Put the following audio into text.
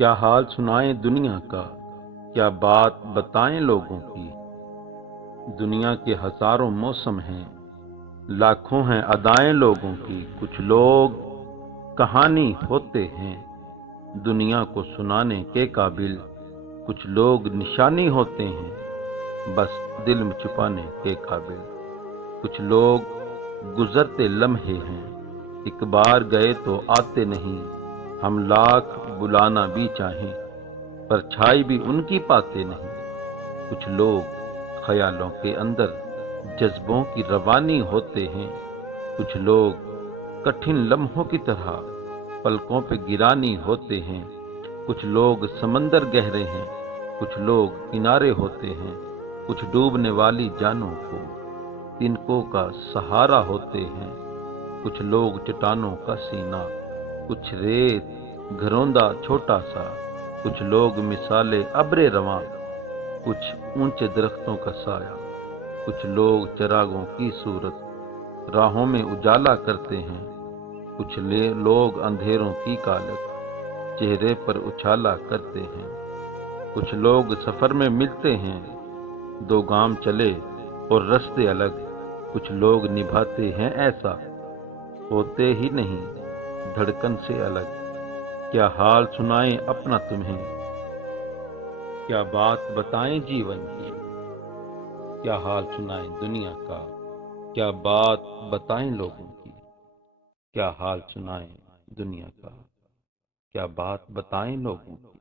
کیا حال سنائیں دنیا کا، کیا بات بتائیں لوگوں کی۔ دنیا کے ہزاروں موسم ہیں، لاکھوں ہیں ادائیں لوگوں کی۔ کچھ لوگ کہانی ہوتے ہیں دنیا کو سنانے کے قابل، کچھ لوگ نشانی ہوتے ہیں بس دل میں چھپانے کے قابل۔ کچھ لوگ گزرتے لمحے ہیں، ایک بار گئے تو آتے نہیں۔ ہم لاکھ بلانا بھی چاہیں، پرچھائی بھی ان کی پاتے نہیں۔ کچھ لوگ خیالوں کے اندر جذبوں کی روانی ہوتے ہیں، کچھ لوگ کٹھن لمحوں کی طرح پلکوں پہ گرانی ہوتے ہیں۔ کچھ لوگ سمندر گہرے ہیں، کچھ لوگ کنارے ہوتے ہیں۔ کچھ ڈوبنے والی جانوں کو تنکوں کا سہارا ہوتے ہیں۔ کچھ لوگ چٹانوں کا سینہ، کچھ ریت گھروندا چھوٹا سا۔ کچھ لوگ مثال ابر رواں، کچھ اونچے درختوں کا سایہ۔ کچھ لوگ چراغوں کی صورت راہوں میں اجالا کرتے ہیں، کچھ لوگ اندھیروں کی کالک چہرے پر اچھالا کرتے ہیں۔ کچھ لوگ سفر میں ملتے ہیں، دو گام چلے اور رستے الگ۔ کچھ لوگ نبھاتے ہیں ایسا، ہوتے ہی نہیں دھڑکن سے الگ۔ کیا حال سنائیں اپنا تمہیں، کیا بات بتائیں جیون کی۔ کیا حال سنائیں دنیا کا، کیا بات بتائیں لوگوں کی۔ کیا حال سنائیں دنیا کا، کیا بات بتائیں لوگوں کی۔